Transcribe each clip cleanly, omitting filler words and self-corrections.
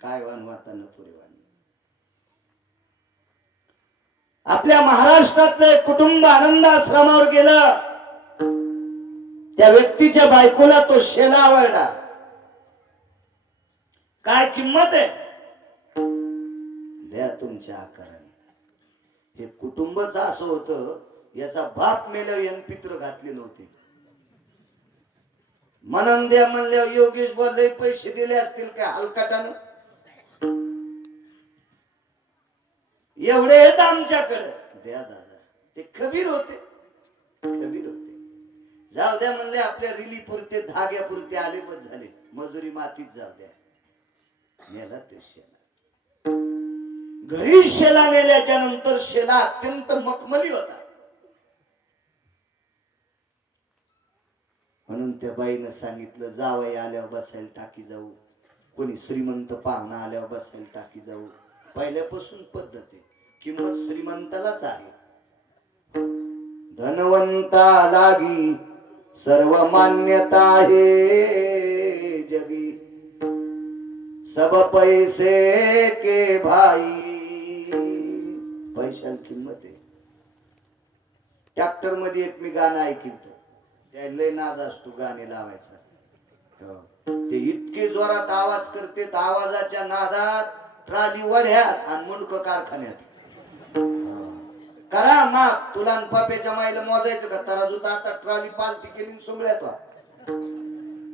काय वानवाता पुरेवाणी. आपल्या महाराष्ट्रातले कुटुंब आनंदाश्रमावर गेलं, त्या व्यक्तीच्या बायकोला तो शेला आवडला. काय किंमत आहे द्या तुमच्या आकाराने. हे कुटुंबच असं होतं, याचा बाप मेल्यावर यान पित्र घातले नव्हते. म्हणून द्या म्हणल्यावर योगेश बोलले पैसे दिले असतील काय हलकाटानं. एवढे येत आमच्याकडे द्या दादा. ते कबीर होते, कबीर होते. जाऊ द्या म्हणले आपल्या रिली पुरते धाग्यापुरते आले बस झाले, मजुरी मातीत जाऊ द्या. नेला ते शेला. घरी शेला नेल्याच्या नंतर शेला अत्यंत मखमली होता. म्हणून त्या बाईनं सांगितलं जावई आल्यावर बसायला टाकी जाऊ, कोणी श्रीमंत पाहुणा आल्यावर बसायला टाकी जाऊ. पहिल्यापासून पद्धत आहे, किंमत श्रीमंतालाच आहे. धनवंता लागी सर्व मान्यता आहे जगी, सब पैसे के भाई. पैशाला किंमत आहे. ट्रॅक्टर मध्ये एक मी गाणं ऐकित, त्या लय नाद असतो गाणे लावायचा. ते इतके जोरात आवाज करते, आवाजाच्या नादात ट्राली वढ्यात आणि मुंडक कारखान्यात. करा माप तुला पाप्याच्या माईला मोजायचं का तराजूत. आता ट्रॉली पालती केली सोमळ्यात.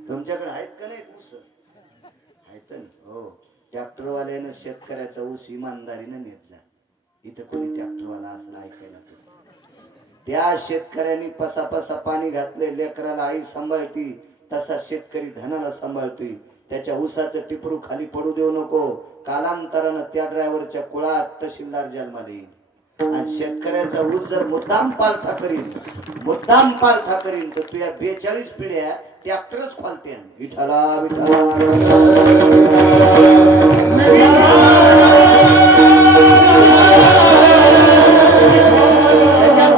तुमच्याकडे आहेत का नाही ऊस? आहेत ना. हो, ट्रॅक्टरवाल्यानं शेतकऱ्याचा ऊस इमानदारीनं नेत जा. इथं कोणी ट्रॅक्टरवाला असला ऐकायला तर त्या शेतकऱ्यांनी पसा पसा पाणी घातले, लेकराला आई सांभाळती तसा शेतकरी धनाला सांभाळतोय. त्याच्या ऊसाचं टिपरू खाली पडू देऊ नको. कालांतरानं त्या ड्रायव्हरच्या कुळात तहसीलदार जेलमध्ये येईल. आणि शेतकऱ्याचा ऊस जर मुद्दाम पालथा करीन, मुद्दाम पालथा करीन तर तुझ्या 42 पिढ्या ट्रॅक्टरच खोलते. विठाला विठाला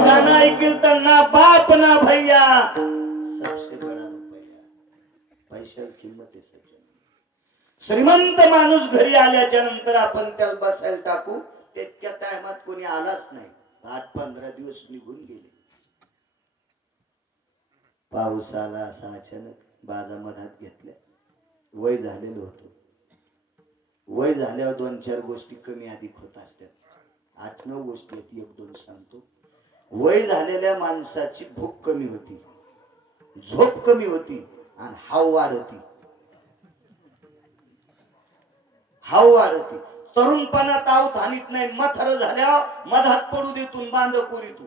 गाना ऐकल तर ना बाप ना भैया, सबसे बडा रुपया. पैशाला किंमत आहे. श्रीमंत माणूस घरी आल्याच्या नंतर आपण त्याला बसायला टाकू, तितक्या टायमात कोणी आलाच नाही. 8-15 दिवस निघून गेले. पाऊस आला असा अचानक, बाजा मधात घेतल्या. वय झालेलं होतं. वय झाल्यावर 2-4 गोष्टी कमी अधिक होत असतात. 8-9 गोष्टी आहेत, 1-2 सांगतो. वय झालेल्या माणसाची भूक कमी होती, झोप कमी होती आणि हाव वाढती. हाव वाढती. तरुणपणात आऊत हानीत नाही, मथर झाल्यावर मधात पडू देतून बांध कोरीतून.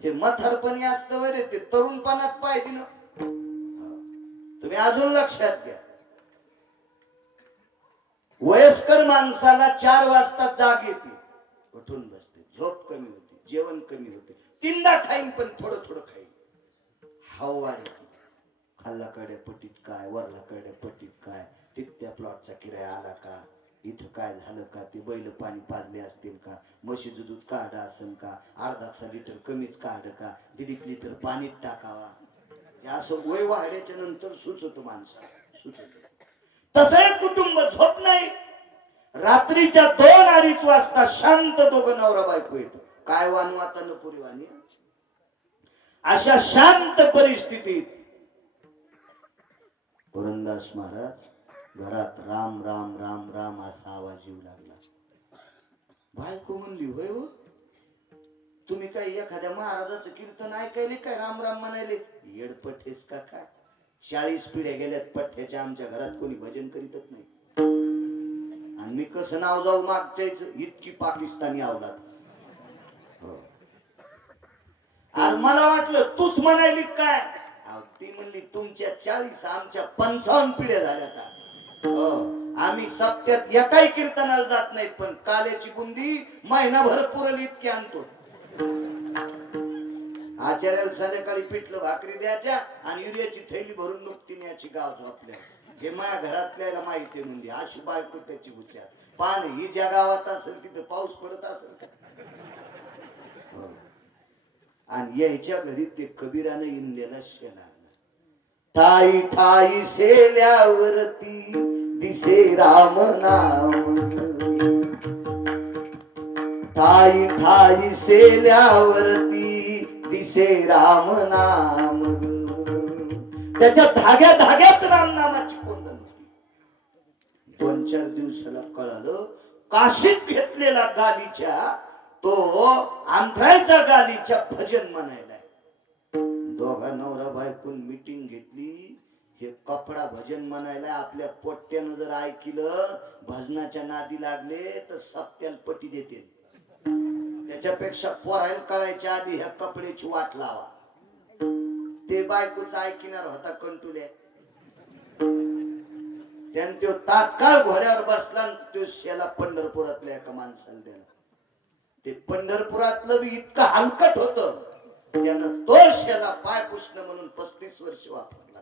हे मथरपणी असतं वरे, ते तरुणपणात पाहिजे ना. तुम्ही अजून लक्षात घ्या. वयस्कर माणसाला 4 वाजता जाग येते, उठून बसते. झोप कमी होते, जेवण कमी होते. 3दा खाईन पण थोडं थोडं खाईन. हाव वाढते. खाल्ला कडे पटीत काय, वरला कडे पटीत काय, तिथल्या प्लॉटचा किराया आला का, इथं काय झालं का, ते बैल पाणी पाजले असतील का, म्हशीचं दूध काढा असेल का, अर्धा लिटर कमीच काढ का, 1.5 लिटर पाणीत टाकावा. असं वय वाढ्याच्या नंतर सुचत माणसाला, सुचत. तसं कुटुंब झोप नाही. रात्रीच्या 2-2:30 वाजता शांत दोघं नवरा बायको येतो. काय वानवाता न पुरीवाणी. अशा शांत परिस्थितीत पुरंदास महाराज घरात राम राम राम राम असा आवाज येऊ लागला. बायको म्हणली होय हो, तुम्ही काय एखाद्या महाराजाचं कीर्तन ऐकायले काय राम राम म्हणायले? येडपठेस का काय? 40 पिढ्या गेल्यात पठ्याच्या, आमच्या घरात कोणी भजन करीतच नाही. आणि मी कसं नाव जाऊ मागच्याच, इतकी पाकिस्तानी आवलाद. आणि मला वाटलं तूच म्हणायली काय. ती म्हणली तुमच्या 40 आमच्या 55 पिढ्या झाल्या का. आम्ही सप्त्यात एकाही कीर्तनाला जात नाहीत, पण काल्याची बुंदी महिनाभर पुरल इतकी आणतो. आचार्याला संध्याकाळी पिठलं भाकरी द्यायच्या आणि युरियाची थैली भरून नुकती न्यायची गाव झोपल्या. हे माझ्या घरातल्याला माहिती म्हणजे अशी बायको त्याची हुशार. पान ही ज्या गावात असेल तिथं पाऊस पडत असेल का. आणि याच्या घरी ते कबीरानं इंडलेला शेणा. ठाई ठाई सेल्यावरती दिसे राम नाम ठाई ठाई सेल्यावरती दिसे राम नाम त्याच्या धाग्या धाग्यात रामनामाची कोंदण होती. 2-4 दिवसाला कळालं काशीत घेतलेला गालीच्या तो आंध्राच्या गालीच्या भजन म्हणायला. दोघा नवरा बायकून मीटिंग घेतली. हे कपडा भजन म्हणायला आपल्या पोट्यानं जर ऐकलं भजनाच्या नादी लागले तर सप्त्याला पटी देते. त्याच्यापेक्षा पोरायला कळायच्या आधी ह्या कपड्याची वाट लावा. ते बायकोच ऐकणार होता कंटुल्या. त्यानं तो तात्काळ घोड्यावर बसला. तो शेला पंढरपुरातल्या एका माणसाला दिला. ते पंढरपुरातलं बी इतकं हलकट होत त्यानं तो शेला पाय पुसणं म्हणून 35 वर्ष वापरला.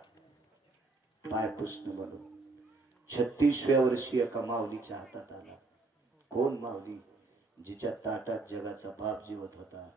पाय पुसणं म्हणून 36व्या वर्षी एका माऊलीच्या हातात आला. कोण माऊली? जिच्या ताटात जगाचा बाप जीवत होता.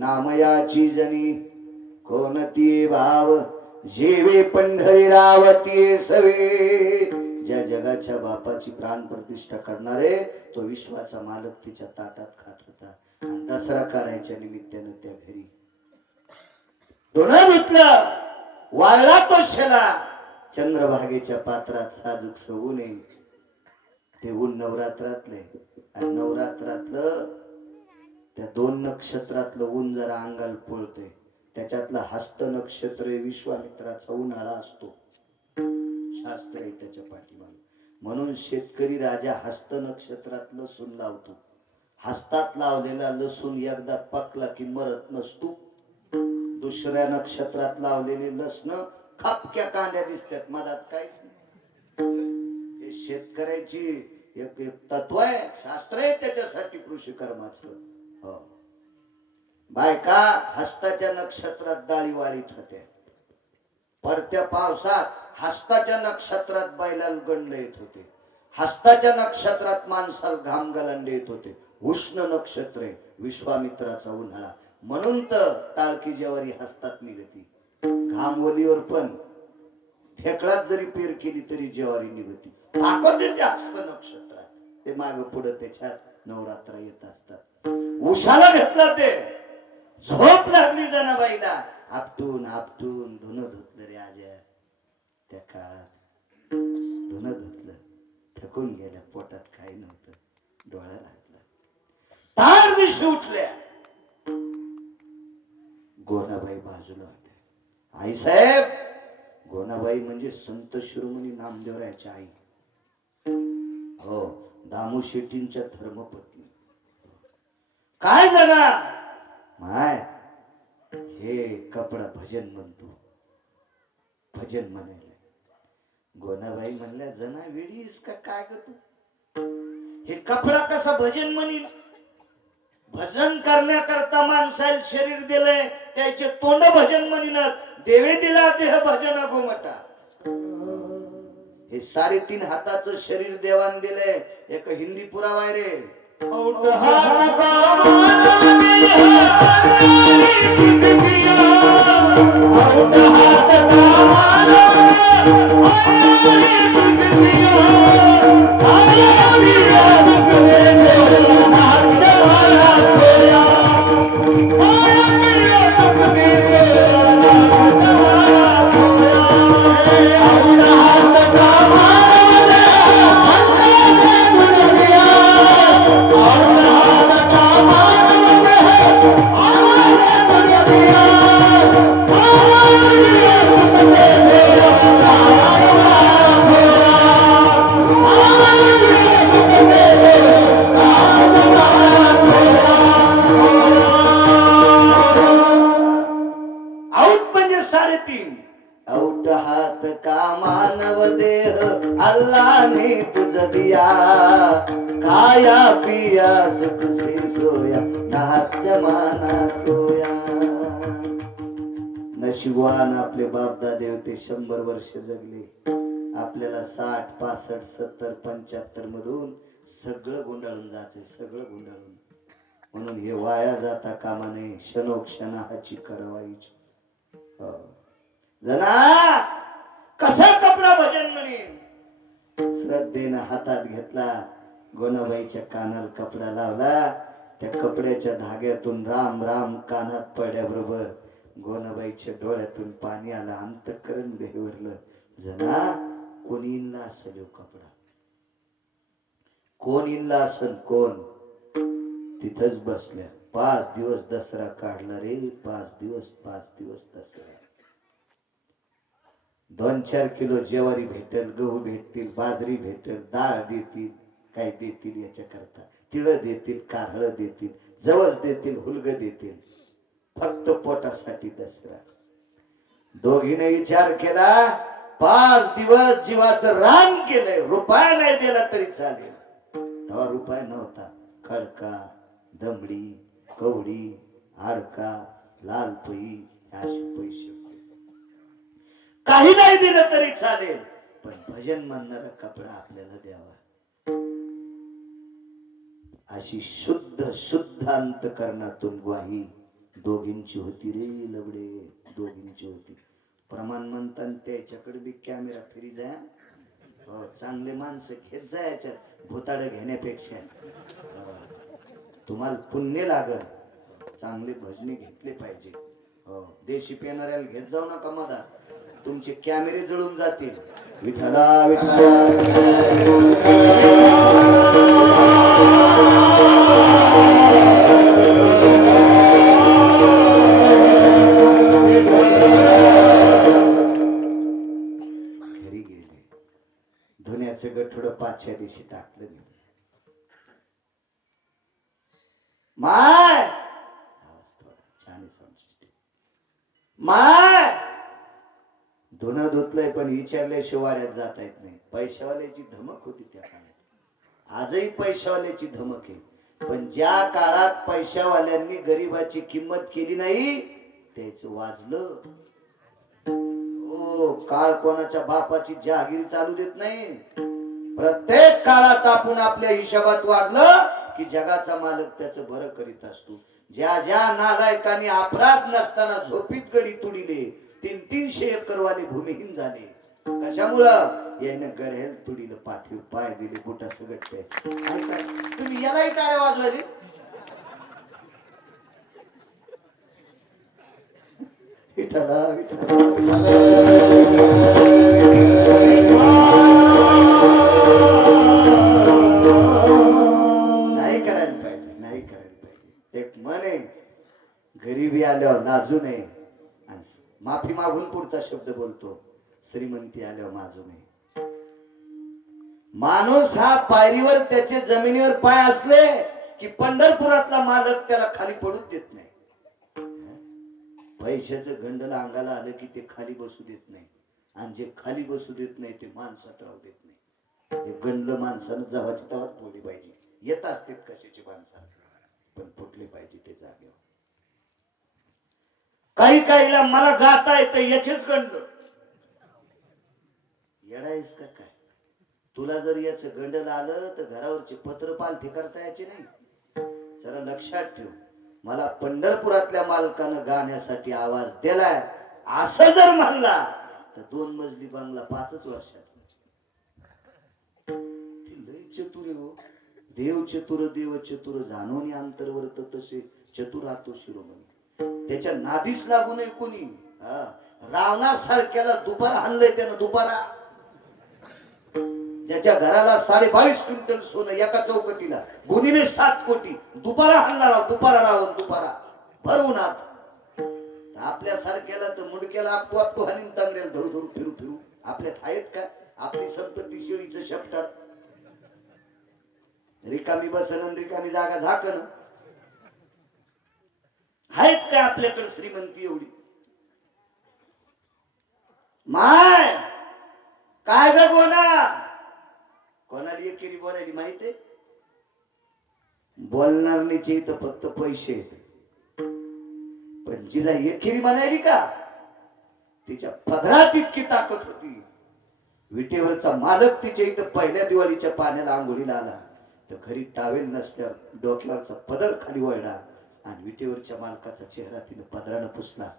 नामयाची जनी कोणती भाव जेवे पंढरी रावती सवे. ज्या जगाच्या बापाची प्राण प्रतिष्ठा करणारे तो विश्वाचा मालक तिच्या ताटात खात होता. आणि दसरा काढायच्या निमित्तानं त्या घरी धुणं धुतलं. वाळला तो शेला चंद्रभागेच्या पात्रात साजूक सवू नये. ते ऊन नवरात्रातले आणि नवरात्रातलं त्या 2 नक्षत्रातलं ऊन जरा अंगाला पोळतंय. त्याच्यातलं हस्त नक्षत्र विश्वामित्राचा उन्हाळा असतो. शास्त्र आहे त्याच्या पाठीमागे. म्हणून शेतकरी राजा हस्त नक्षत्रात लसूण लावतो. हस्तात लावलेला लसूण एकदा पकला की मरत नसतो. दुसऱ्या नक्षत्रात लावलेले लसण खापक्या कांड्या दिसतात. मधात काहीच नाही. हे शेतकऱ्याची एक तत्व आहे. शास्त्र आहे त्याच्यासाठी कृषी कर्माचं. बायका हस्ताच्या नक्षत्रात डाळी वाळीत होत्या. पडत्या पावसात हस्ताच्या नक्षत्रात बैलाला गंड येत होते. हस्ताच्या नक्षत्रात माणसाला घाम गलांडे येत होते. उष्ण नक्षत्र आहे विश्वामित्राचा उन्हाळा. म्हणून तर टाळकी ज्वारी हस्तात निघती. घाम ओलीवर पण ढेकळात जरी पेर केली तरी ज्वारी निघती. ताकद येते हस्त नक्षत्रात. ते माग पुढे त्याच्यात नवरात्र येत असतात. उशाला घेतला ते झोप लागली जनाबाईला. आपटून आपटून धुणं धुतलं रे आज्या. त्या काळात धुणं धुतलं. थकून गेल्या. पोटात काही नव्हतं. डोळा लागला. तार दिशी उठल्या. गोनाबाई बाजूला होत्या. आई साहेब. गोनाबाई म्हणजे संत शिरोमणी नामदेवरायाच्या आई. हो, दामू शेट्टींच्या धर्मपत्नी. काय जना माय हे कपडा भजन म्हणतो. भजन म्हणायला. गोनाबाई म्हणल्या जना वेळीस का काय ग तू? हे कपडा कसा भजन म्हणील? भजन करण्याकरता माणसाला शरीर दिलंय त्याचे तोंड भजन म्हणीनत. देवे दिला देह भजन गोमटा. हे 3.5 हाताचं शरीर देवान दिलंय. एक हिंदी पुरावा आहे रे. खाया पिया सुख से सोया नाच जमाना खोया. नशिबवान आपले बापदादे होते 100 वर्ष जगले. आपल्याला 60, 65, 70, 75 मधून सगळं गुंडाळून जायचंय, सगळं गुंडाळून. म्हणून हे वाया जाता कामा नये. क्षणोक्षणाची करवायची. जना कसा कपडा भजन म्हणे. श्रद्धेनं हातात घेतला, गोनाबाईच्या कानाला कपडा लावला. त्या कपड्याच्या धाग्यातून राम राम कानात पडल्याबरोबर गोनाबाईच्या डोळ्यातून पाणी आलं. अंतःकरण देहवरलं. जना कोणी इनला असेल कपडा, कोण इनला असेल, कोण तिथंच बसल्या. 5 दिवस दसरा काढला रे. 5 दिवस दसरा. 2-4 किलो ज्वारी भेटेल, गहू भेटतील, बाजरी भेटेल, डाळ देतील, काय देतील याच्या करता. तिळ देतील, कारळ देतील, जवळ देतील, हुलग देतील. फक्त पोटासाठी दसरा. दोघीने विचार केला, 5 दिवस जीवाचं रान केलंय, रुपया नाही दिला तरी चालेल. तेव्हा रुपया नव्हता. खडका, दमडी, कवडी, हाडका, लाल पई असे पैसे. काही नाही दिलं तरी चालेल, पण भजन म्हणणारा कपडा आपल्याला द्यावा. अशी शुद्ध शुद्ध अंतकरणातून ग्वाही दोघींची होती रे लबडे. दोघींची होती. प्रमाण म्हणतात त्याच्याकडे बी कॅमेरा फिरी जा. हो, चांगले माणसं घेत जायच्या भूताड घेण्यापेक्षा. तुम्हाला पुण्य लागल. चांगले भजने घेतले पाहिजे. देशी पेणाऱ्याला घेत जाऊ नका मधात, तुमचे कॅमेरे जळून जातील. विठ्ठला विठ्ठला घरी गेले. धुण्याचं गठुड 5व्या दिवशी टाकलं. माय छान माय धुणं धुतलंय पण विचारल्याशिवाय वाड्यात जाता येत नाही. पैशावाल्याची धमक होती त्या काळात. आजही पैशावाल्याची धमक आहे. पण ज्या काळात पैशावाल्यांनी गरीबाची किंमत केली नाही त्याचं वाजलं. हो, काळ कोणाच्या बापाची जहागिरी चालू देत नाही. प्रत्येक काळात आपण आपल्या हिशोबात वागलं की जगाचा मालक त्याचं बरं करीत असतो. ज्या ज्या नालायकांनी अपराध नसताना झोपीत गडी तुडिले 300 एकरवाले भूमिहीन झाले. कशामुळं याने गड्याला तुडीला पाठीव पाय दिले, बुटा सगटते. तुम्ही यालाही टाळ्या वाजवायले. विठ्ठला विठ्ठला नाही करायला पाहिजे, नाही करायला पाहिजे. एक मन आहे, गरीबी आल्यावर लाजू नये. माफी मागून पुढचा शब्द बोलतो, श्रीमंती आल्यावर माजू नये. माणूस हा पायरीवर त्याचे जमिनीवर पाय असले की पंढरपुरातला मालक त्याला खाली पडूच देत नाही. पैशाचं गंडला अंगाला आलं की ते खाली बसू देत नाही. आणि जे खाली बसू देत नाही ते माणसात राहू देत नाही. हे गंडलं माणसानं जवाची तवाच फोडली पाहिजे. येत असते कशाची माणसं, पण फुटले पाहिजे ते जागेवर. काही काहीला मला गाता येतं याचेच गंड. येडायस का काय? तुला जर याच गंडल आलं तर घरावरचे पत्र पालथी करता यायचे नाही. जरा लक्षात ठेव. मला पंढरपुरातल्या मालकानं गाण्यासाठी आवाज दिलाय असं जर म्हणला तर 2 मजली बंगला 5च वर्षात. लय चतुर हो. देव चतुर देव चतुर जाणवणी अंतर्वर्त तसे चतुरातो शिरोमणी. त्याच्या नादीच लागू नये कोणी. रावणासारख्याला दुपारा आणलंय त्यानं. दुपारा ज्याच्या घराला 22.5 क्विंटल सोनं एका चौकटीला गुणिले 7 कोटी. दुपारा आणला दुपारा रावण. दुपारा भर उन्हात. आपल्या सारख्याला तर मुडक्याला आपटू आपटू हानीन तांगड्याला धरू धरू फिरू फिरू. आपल्यात आहेत का आपली संपत्ती शेळीचं शेपटाळ? रिकामी बसन रिकामी जागा झाकण आहेच काय आपल्याकडे श्रीमंती एवढी? माय काय ग गोना? कोणाला एकेरी बोलायली माहितीये? बोलणारनीचे इथं फक्त पैसे आहेत, पण जिला एकेरी म्हणायली का तिच्या पदरात इतकी ताकद होती. विटेवरचा मालक तिच्या इथं पहिल्या दिवाळीच्या पाण्याला आंघोळीला आला तर घरी टावेल नसल्यावर डोक्यावरचा पदर खाली वळला आणि विटेवरच्या मालकाचा चेहरा तिने पदरानं पुसला,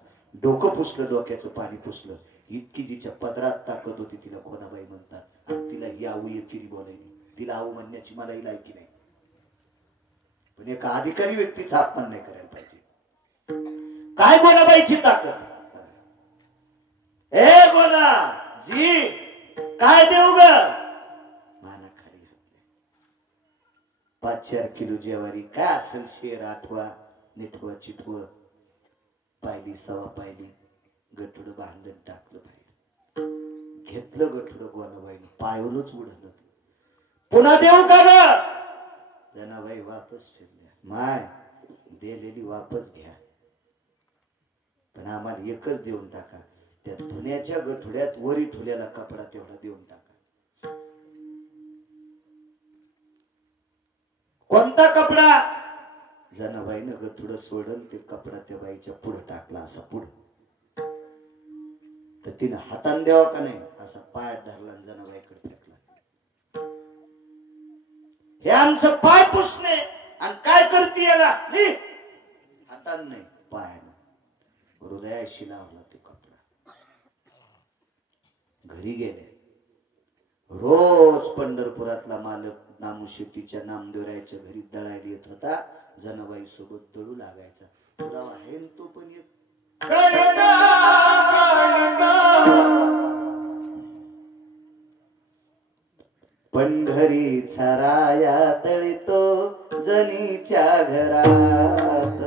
डोकं पुसलं, डोक्याचं पाणी पुसलं. इतकी तिच्या पदरात ताकद होती. तिला कोणाबाई म्हणतात. आणि तिला ही आऊ एकेरी बोलायली. तिला आऊ म्हणण्याची मलाही लायकी नाही, पण एका अधिकारी व्यक्तीचा अपमान नाही करायला पाहिजे. काय गोनाबाईची ताकद. ए गोना जी काय देऊ ग. माना खाली 5-4 किलो ज्वारी काय असेल शेर आठवा निठवा चिठव पायली सवा पायली गठुड भांडण टाकलं बाहेर. घेतलं गठुड गोनाबाईनं पायवलंच उडलं. पुन्हा देऊ का ग. जनाबाई वापस फिरल्या. माय दिलेली वापस घ्या, पण आम्हाला एकच देऊन टाका. त्या धुण्याच्या गठुड्यात वरी ठुल्याला कपडा तेवढा देऊन टाका. कोणता कपडा. जनाबाईनं गठुड सोडून ते कपडा त्या बाईच्या पुढे टाकला. असा पुढे तर तिने हातान द्यावा का नाही असा पायात धरला आणि जनाबाईकडे फेकला. हे आमचं पाय पुसणे आणि काय करते याला. हातान नाही पायानं हृदयाशी लावला तो कपडा. घरी गेले. रोज पंढरपुरातला मालक नामशेट्टीच्या नामदेवरायाच्या घरी दळायला येत होता. जनाबाई सोबत दळू लागायचा. पुरावा आहे तो पण येत. पंढरीचा राया तळितो जनीच्या घरात.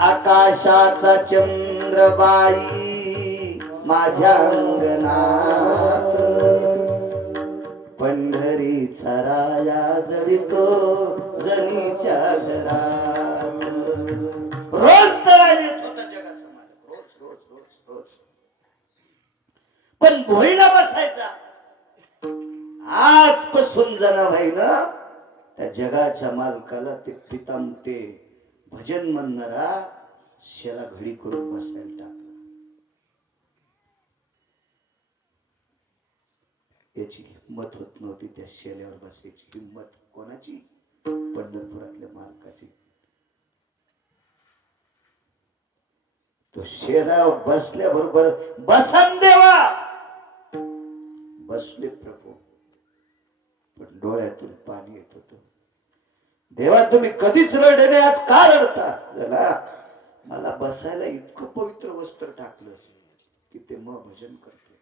आकाशाचा चंद्रबाई माझ्या अंगणात. पंढरीचा राया तळितो जनीच्या घरात. रोज तळायला येत होता जगाचा मालक. रोज रोज रोज रोज. पण भोईला बसायचा. आजपासून जनाबाईनं त्या जगाच्या मालकाला ते पिताम ते भजन म्हणणारा शेला घडी करून बसायला टाकला. याची हिंमत होत नव्हती. त्या शेल्यावर बसायची हिंमत कोणाची. पंढरपुरातल्या मालकाची. तो शेल्यावर बसल्याबरोबर बसन देवा बसले प्रभू, पण डोळ्यातून पाणी येत होत. देवा तुम्ही कधीच रडले नाही, आज का रडता. जरा मला बसायला इतकं पवित्र वस्त्र टाकलं की ते मग भजन करते.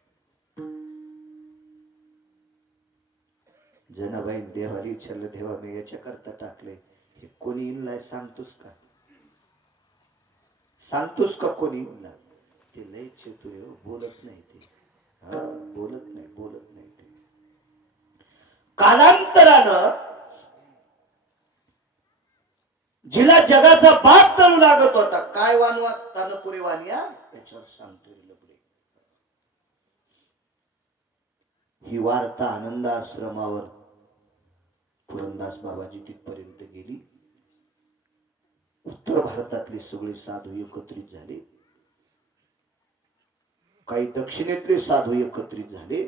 जनाबाई देवाला विचारलं, देवा मी याच्या करता टाकले, हे कोणी इनलाय सांगतोस का. सांगतोस का कोणी इनला. ते लय चतुर बोलत नाही. ते बोलत नाही बोलत नाही. ते कालांतरानं जिला जगाचा बाप तळू लागत होता. काय वानवा तानपुरे वानिया याच्यावर सांगतोय लबडे. ही वार्ता आनंद आश्रमावर पुरंदास बाबाजी तिथपर्यंत गेली. उत्तर भारतातले सगळे साधू एकत्रित झाले. काही दक्षिणेतले साधू एकत्रित झाले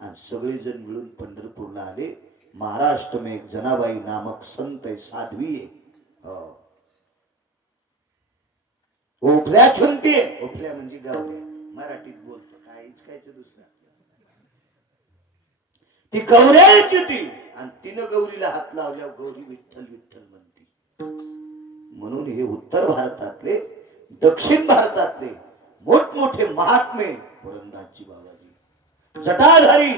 आणि सगळेजण मिळून पंढरपूरला आले. महाराष्ट्र में एक जनाबाई नामक संत है, साध्वी है. ओपल्या छुनते. ओपल्या म्हणजे गावऱ्या. मराठीत बोलतो काय इचकायचं दुसरं. ती गौऱ्याची ती. आणि तिनं गौरीला हात लावल्यावर गौरी विठ्ठल विठ्ठल म्हणते. म्हणून हे उत्तर भारतातले दक्षिण भारतातले मोठमोठे महात्मे पुरंदासजी बाबाजी, जटाधारी,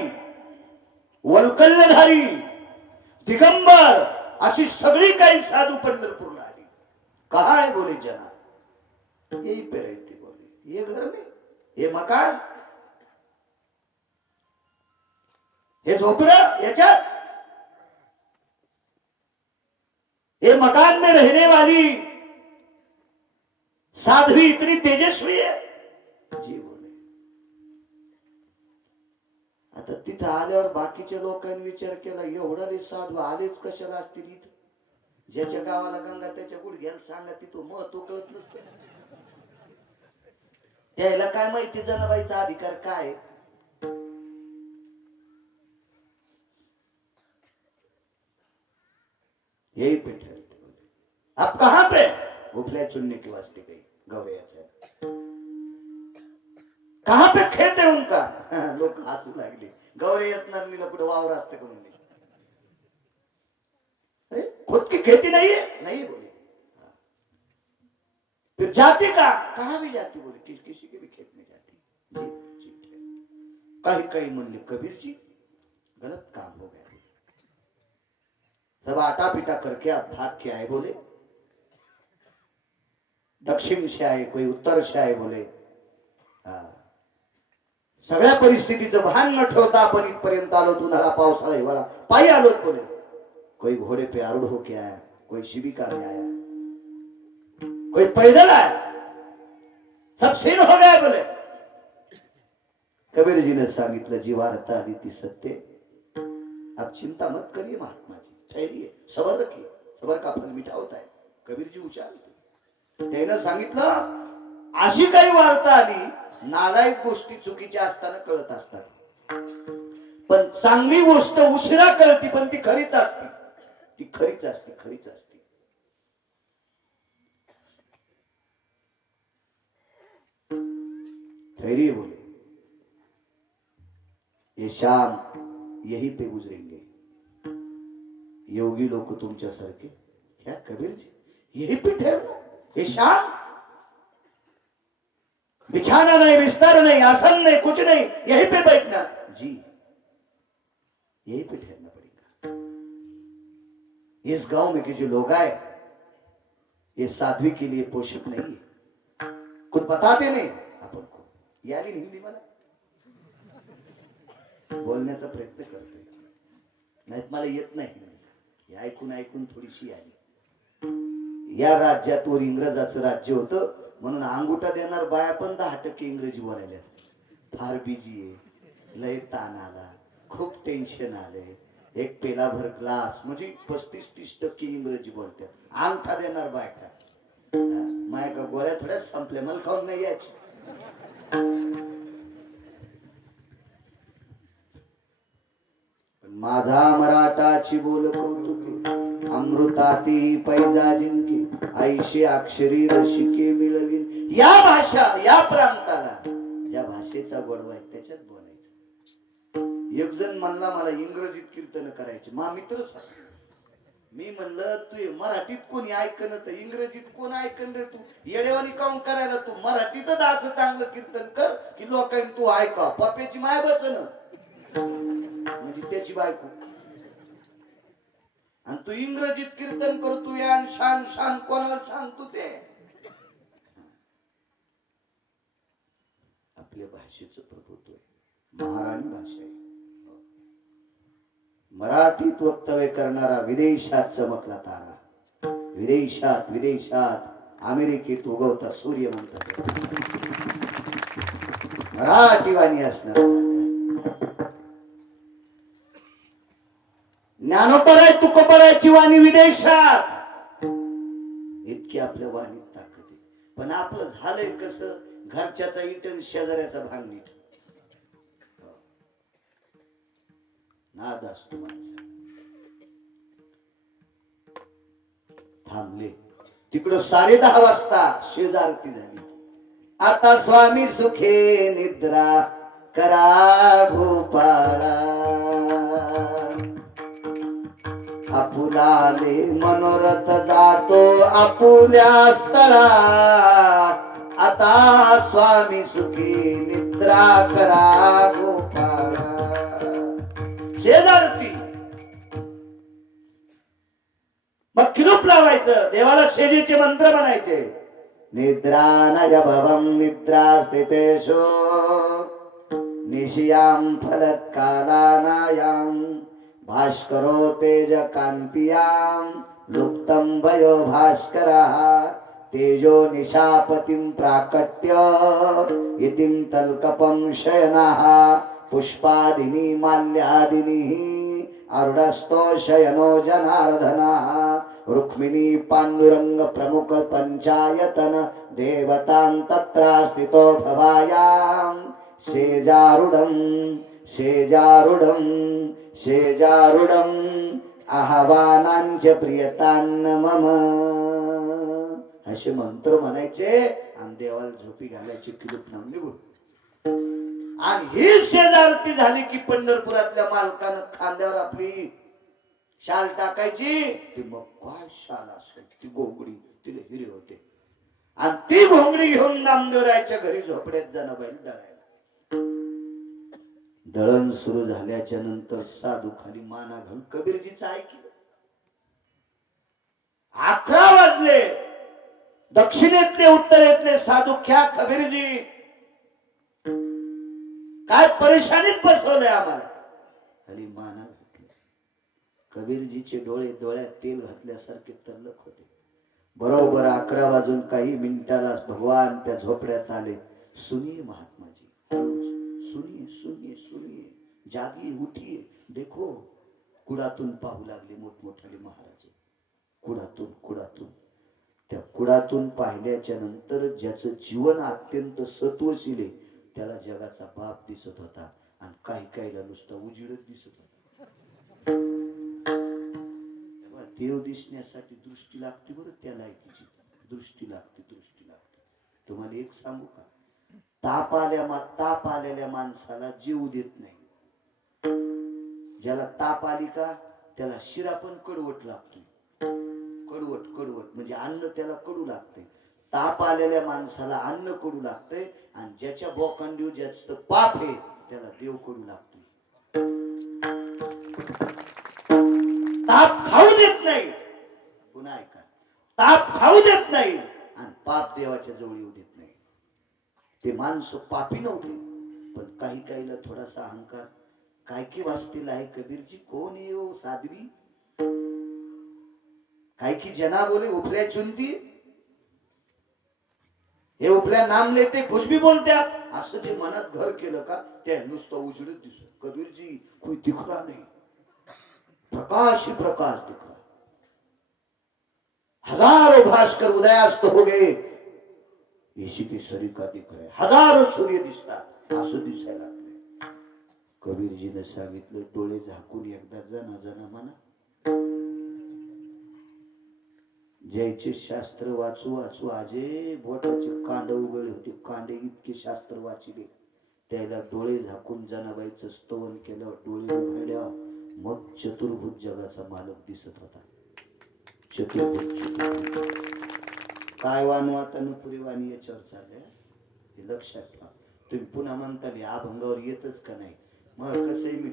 वल्कल्यधारी, दिगंबर अशी सगळी काही साधू पंढरपूरला आली. काय बोले जना यही पे रहते. बोले ये घर में ये मकान हे झोपडं याच्यात ये मकान में रहने वाली साध्वी इतनी तेजस्वी है. जी बोले. आता तिथं आल्यावर बाकीच्या लोकांनी विचार केला एवढा साधू आलेच कशाला असतील इथं. ज्याच्या गावाला गंगा त्याच्या गुडघ्याला सांगा तिथं महत्व कळत नसतं. त्याला काय माहिती जनाबाईचा अधिकार काय. यही पे ठहरते बोले आप कहां पे. उपल्या चुनने की वास्ते गई गौरैयाचा. कहां पे खेत है उनका. लोक हसू लागले. गौरई असणार मीला पुढे वावर असतं का म्हणले. अरे खुद की खेती नहीं है. नहीं बोले. फिर जाती का. कहा भी जाती बोले किसी के भी खेत में जाती. जी जी. कहीं कहीं म्हणले कबीर जी गलत काम हो गया. सब आटा पीटा करके आप भाग के आए बोले. दक्षिण से आए कोई उत्तर से आए बोले. सगळ्या परिस्थितीचं भान न ठेवता आपण इथपर्यंत आलो. उन्हाळा पावसाळा हिवाळा पायी आलोत बोले. कोई घोड़े पे आरूढ़ होके आया, कोई शिविका में आया, कोई पैदल आया. सब सीन हो गया बोले. कबीर जी ने सांगितलं जीवारता आली ती सत्य. आप चिंता मत करिए महात्मा जी. ठहरिए सबर रखिए. सबर का फल मीठा होता है. कबीर जी उच्चारते. त्यानं सांगितलं अशी काही वार्ता आली. नालायक गोष्टी चुकीच्या असताना कळत असतात. पण चांगली गोष्ट उशिरा कळती पण ती खरीच असते. ती खरीच असते. खरीच असते. ठहरिए बोले. ये शाम यही पे गुजरेंगे. योगी लोग तुमच्या सारखे. क्या कबीर जी यही पे ठहरना. ये शाम बिछाना नहीं, बिस्तर नहीं, आसन नहीं, कुछ नहीं, यहीं पे बैठना. जी यहीं पे ठहरना पड़ेगा. इस गांव में के जो लोग आए ये साध्वी के लिए पोषक नहीं है. कुछ बताते नहीं अपन को. याली हिंदी मला बोलण्याचा प्रयत्न करतोय. नाही मला येत नाही हिंदी. ऐकून ऐकून थोडीशी आली. या राज्यात इंग्रजाचं राज्य होतं म्हणून अंगुठा देणार बाया पण 10% इंग्रजी बोलायला. फार बिजी आहे. लय ताण आला. खूप टेन्शन आलंय. एक पेला भर ग्लास म्हणजे 35-30% इंग्रजी बोलतात. अंगठा देणार बायका. माय का गोळ्या थोड्या संपल्या मला खाऊन नाही यायची. माझा मराठाची बोल कौतुके अमृताती पैजा जिंके ऐशे अक्षरी रसिके मिळविन. या भाषा या प्रांताला ज्या भाषेचा गोडवा आहे त्याच्यात बोलायचं. एक जण म्हणला मला इंग्रजीत कीर्तन करायचे. मा मित्रच होता. मी म्हणलं तू मराठीत कोणी ऐकन तर इंग्रजीत कोण ऐकन रे. तू येडेवानी काऊन करायला. तू मराठीतच असं चांगलं कीर्तन कर की लोकांनी तू ऐका. पप्याची माय बसन म्हणजे त्याची बायको. आणि तू इंग्रजीत कीर्तन करतो या शान शान कोणाला सांगतो ते. आपल्या भाषेचं प्रभुत्व आहे. महाराणी भाषा आहे. मराठीत वक्तव्य करणारा विदेशात चमकला तारा. विदेशात अमेरिकेत उगवता सूर्य म्हणतात. मराठी वाणी असणार. ज्ञानोपर आहे तुकोपर आहे ची वाणी विदेशात. इतकी आपल्या वाणीत ताकद आहे. पण आपलं झालंय कसं घरच्याचा इट शेजाऱ्याचा भाग नीट. नाद असतो माणसा. थांबले तिकडं 10:30 वाजता शेजारती झाली. आता स्वामी सुखे निद्रा करा गोपाळा. आपुलाले मनोरथ जातो आपुल्या स्थळा. आता स्वामी सुखी निद्रा करा गोपाळा. शेजारती मग किरूप लावायचं. देवाला शेजेचे मंत्र म्हणायचे. निद्रा नय भवम निद्रा स्थितेषु निशियाम फलत कालानायाम भास्करो तेज कांतियाम लुप्तम भयो भास्करः तेजो निशापतिं प्राकट्य इतिं तल्कपं शयनः पुष्पादिनी माल्यादिनी आरुढस्तो शयनो जनार्दनः रुक्मिणी पांडुरंग प्रमुख पंचायतन देवतां तत्र स्थितो भवायां शेजारुडं शेजारुडं शेजारुडं आह्वानांच प्रियतान्न मम असे मंत्र म्हणायचे आणि देवाला झोपी घालायची किलूप नाम निघून आणि ही शेजारती झाली की पंढरपुरातल्या मालकानं खांद्यावर आपली शाल टाकायची ती मग काय शाल असेल ती घोंगडी तिला हिरे होते आणि ती घोंगडी घेऊन नामदेवरायच्या घरी झोपड्यात जाणं बैल दळायला दळण सुरू झाल्याच्या नंतर साधू खाली माना घालून कबीरजीचं ऐकलं 11 वाजले दक्षिणेतले उत्तरेतले साधू ख्या कबीरजी काय परेशानीत बसवलंय आम्हाला खाली माना घातली कबीरजीचे डोळे डोळ्यात तेल घातल्यासारखे तल्लख होते बरोबर 11 वाजून काही मिनिटाला भगवान त्या झोपड्यात आले सुनिये महात्माजी सुनिये सुनिये सुनिये जागी उठिये देखो कुडातून पाहू लागले मोठमोठाले महाराज कुडातून कुडातून त्या कुडातून पाहिल्याच्या नंतर ज्याचं जीवन अत्यंत सत्वशील आहे त्याला जगाचा बाप दिसत होता आणि काही काहीला नुसता उजिडच दिसत होता देव दिसण्यासाठी दृष्टी लागते बरं त्या लायकीची दृष्टी लागते तुम्हाला एक सांगू का ताप आलेल्या माणसाला जीव देत नाही ज्याला ताप आली का त्याला शिरा पण कडवट लागतो कडवट म्हणजे अन्न त्याला कडू लागते ताप आलेल्या माणसाला अन्न कडू लागतंय आणि ज्याच्या बोकांडीव ज्याचं पाप आहे त्याला देव कडू लागतो ताप खाऊ देत नाही पुन्हा ऐका ताप खाऊ देत नाही आणि पाप देवाच्या जवळ येऊ देत नाही ते माणसं पापी नव्हते पण काही काहीला थोडासा अहंकार काय की वाचतील आहे कबीरजी कोण आहे ओ साध्वी काय की जना बोले उपल्या चुनती हे उपल्या नाम लेते कुछ भी बोलते आप असं जे मनात घर केलं का ते नुसतं उजडत दिसत कबीरजी कोई दिख रहा नहीं प्रकाश ही प्रकाश दिख रहा हजारों भास्कर उदयास्त हो गए इसी की सरी का दिख रहे हजारों सूर्य दिसतात असं दिसायला लागले कबीरजीने सांगितलं डोळे झाकून एकदा जना म्हणा जयचे शास्त्र वाचू वाचू आजे बोटाचे कांड उघडले होते कांडे इतके शास्त्र वाचिले त्याला डोळे झाकून जनाबाईचं स्तवन केलं डोळे उघडल्या मग चतुर्भुज जगाचा मालक दिसत होता चतुर्भुज काय वानवाताना पुरी वाणी याच्यावर चाललंय हे लक्षात ठेवा तुम्ही पुन्हा म्हणताल या अभंगावर येतच का नाही मग कसं आहे मी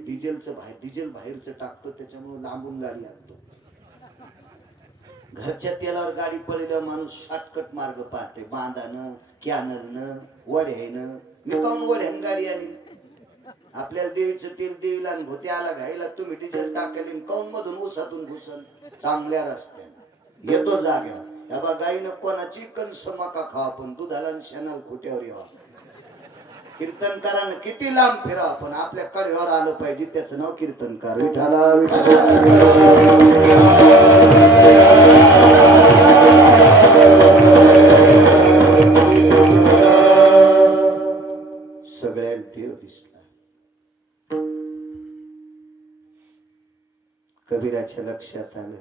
डिझेल बाहेरचं टाकतो त्याच्यामुळे लांबून गाडी आणतो घरच्या तेलावर गाडी पडलेला माणूस शॉर्टकट मार्ग पाहते बांधानं कॅनलनं वड्यानं मी काऊन वड्यान गाडी आली आपल्याला देवीचं तेल देवीला आणि भोत्याला घायला तुम्ही डिझेल टाकले काऊन मधून ऊसातून घुसन चांगल्या रस्त्याने येतो जाग्या या बा गाईनं कोणाची कंस मका खावा पण दुधाला आणि शेणाला खोट्यावर यावा कीर्तनकारानं किती लांब फिरावा पण आपल्या कडेवर आलं पाहिजे त्याचं नाव कीर्तनकार विठाला सगळ्या देव दिसला कबीराच्या लक्षात आलं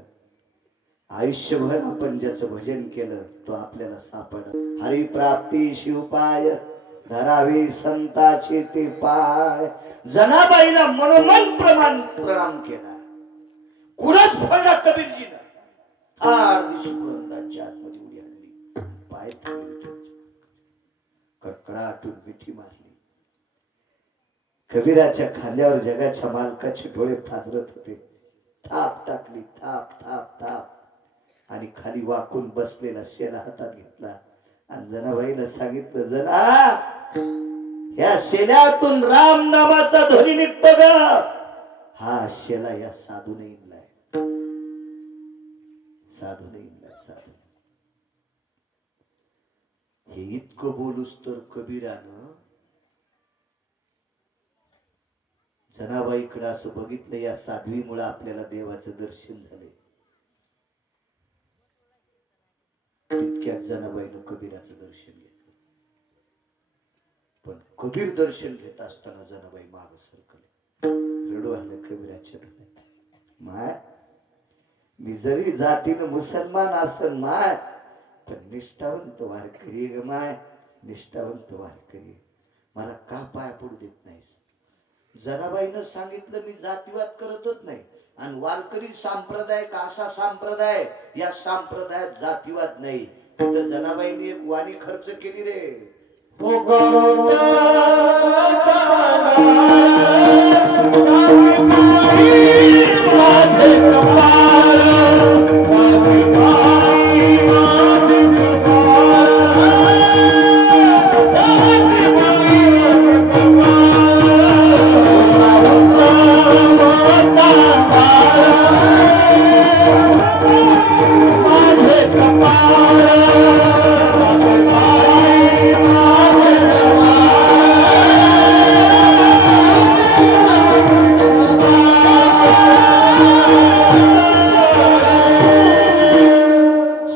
आयुष्यभर आपण ज्याचं भजन केलं तो आपल्याला सापडला हरिप्राप्ती शिवपाय धरावी संताचे ते पाय जनाबाईला मनोमन प्रणाम केला कुणाच फळला कबीरजीनं फार दिवशी पुरंदाच्या आतमध्ये उडी आणली पाय कडकडाटून मिठी मारली कबीराच्या खांद्यावर जगाच्या मालकाचे डोळे फाजरत होते थाप टाकली थाप थाप थाप आणि खाली वाकून बसलेला शेला हातात घेतला आणि जनाबाईला सांगितलं जना या शेल्यातून राम नामाचा ध्वनी निघतो ग हा शेला या साधूने इनलाय साधू हे इतकं बोलूस तर कबीरानं जनाबाईकडे असं बघितलं या साध्वीमुळे आपल्याला देवाचं दर्शन झाले जनाबाईनं कबीराचं दर्शन घेतलं. पण कबीर दर्शन घेत असताना जनाबाई माग सरकले. रडू आलं कबीराच्या डोळ्यात. माय, मी जरी जातीनं मुसलमान असन माय, पण निष्ठावंत वारकरी ग माय, निष्ठावंत वारकरी. मला का पाय पडू देत नाहीस? जनाबाईनं सांगितलं मी जातीवाद करतच नाही, आणि वारकरी संप्रदाय का असा संप्रदाय, या संप्रदायात जातीवाद नाही. तिथं जनाबाईंनी एक वाणी खर्च केली रे.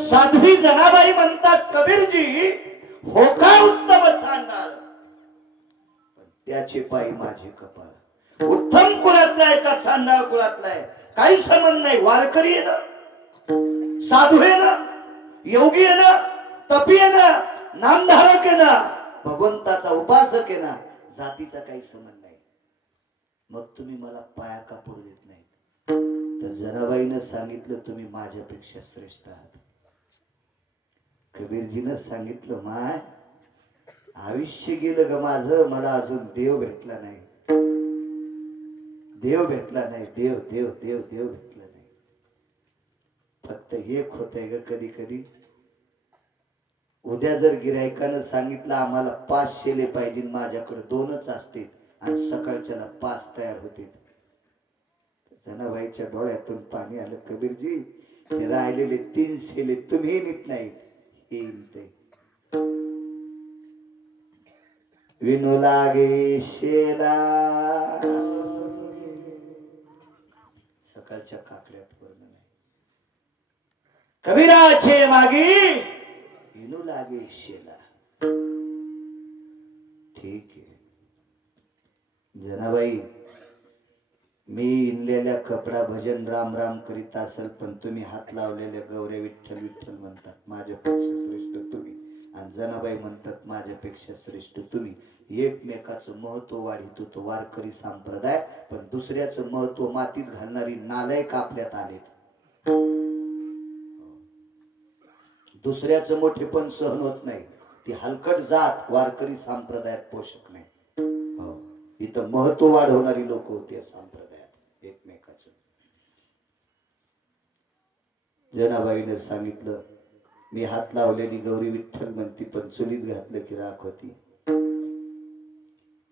साध्वी जनाबाई म्हणतात, कबीरजी हो का उत्तम चांडाळ, त्याचे पायी माझे कपाळ. उत्तम कुळातला आहे का चांडाळ कुळातला आहे काही संबंध नाही. वारकरी आहे ना, साधू आहे ना, योगी आहे ना, तपी आहे ना, नामधारक आहे ना, भगवंताचा उपासक आहे ना, जातीचा काही संबंध नाही. मग तुम्ही मला पाया का पडू देत नाही? तर जनाबाईनं सांगितलं तुम्ही माझ्यापेक्षा श्रेष्ठ आहात. कबीरजीनं सांगितलं माय, आयुष्य गेलं ग माझं, मला अजून देव भेटला नाही. देव भेटला नाही, देव देव देव देव भेटला नाही. फक्त एक होतंय ग कधी कधी. उद्या जर गिरायकानं सांगितलं आम्हाला 5 शेले पाहिजे, माझ्याकडे 2च असते, आणि सकाळच्याला 5 तयार होते. जनाबाईच्या डोळ्यातून पाणी आलं. कबीरजी, हे राहिलेले 3 शेले तुम्ही नेत नाही. विनू लागे शेला, सकाळच्या काकड्यात वर्ण नाही. कबीराचे मागी विनू लागे शेला. ठीक आहे जनाबाई, मी इनलेल्या कपडा भजन राम राम करीत असेल, पण तुम्ही हात लावलेल्या गौऱ्या विठ्ठल विठ्ठल म्हणतात, माझ्यापेक्षा श्रेष्ठ तुम्ही. आणि जनाबाई म्हणतात माझ्यापेक्षा श्रेष्ठ तुम्ही. एकमेकाचं महत्व वाढीतो तो वारकरी संप्रदाय, पण दुसऱ्याचं महत्व मातीत घालणारी नालायक आपल्यात आलेत. दुसऱ्याचं मोठेपण सहन होत नाही, ती हलकट जात वारकरी संप्रदायात पोषक नाही. इथं महत्व वाढवणारी लोक होते संप्रदायात एकमेकाचं. जनाबाईने सांगितलं मी हात लावलेली गौरी विठ्ठल म्हणती, पण चुलीत घातलं की राख होती.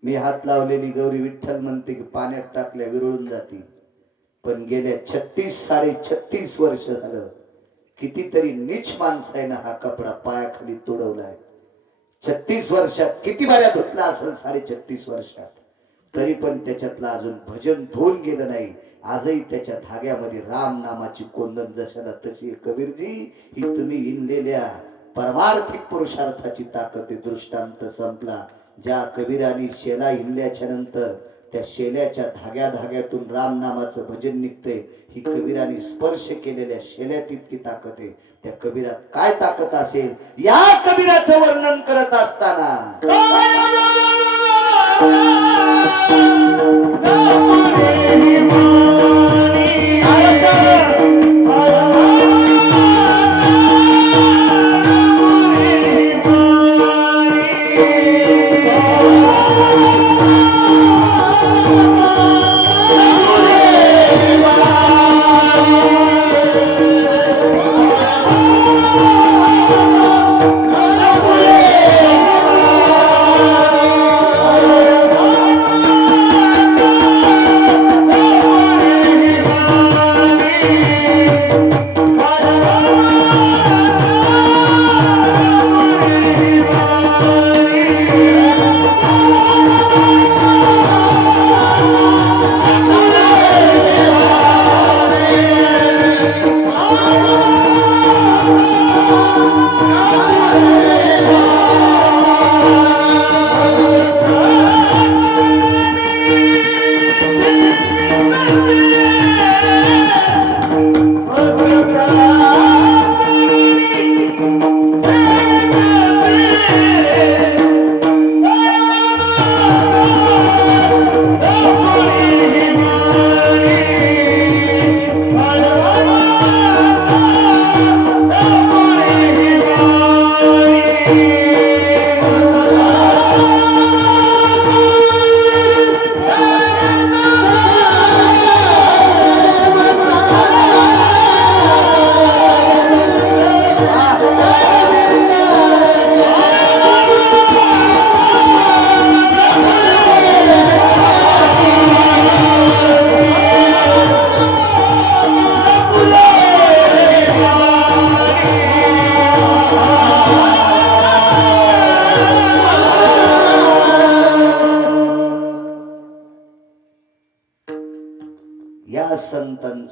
मी हात लावलेली गौरी विठ्ठल म्हणते की पाण्यात टाकल्या विरळून जाती. पण गेल्या 36 वर्ष झालं कितीतरी नीच माणसाने हा कपडा पायाखाली तुडवलाय. 36 वर्षात किती बाऱ्या धुतला असेल, 36.5 वर्षात, तरी पण त्याच्यातलं अजून भजन धुवून गेलं नाही. आजही त्याच्या धाग्यामध्ये राम नामाची कोंदण जशाला तशी. कबीरजी, ही तुम्ही इनलेल्या परमार्थिक पुरुषार्थाची ताकद आहे. दृष्टांत संपला. ज्या कबीराने शेला इनल्याच्या नंतर त्या शेल्याच्या धाग्यातून राम नामाचं भजन निघतंय, ही कबीराने स्पर्श केलेल्या शेल्यात इतकी ताकद आहे. त्या कबीरात काय ताकद असेल, या कबीराचं वर्णन करत असताना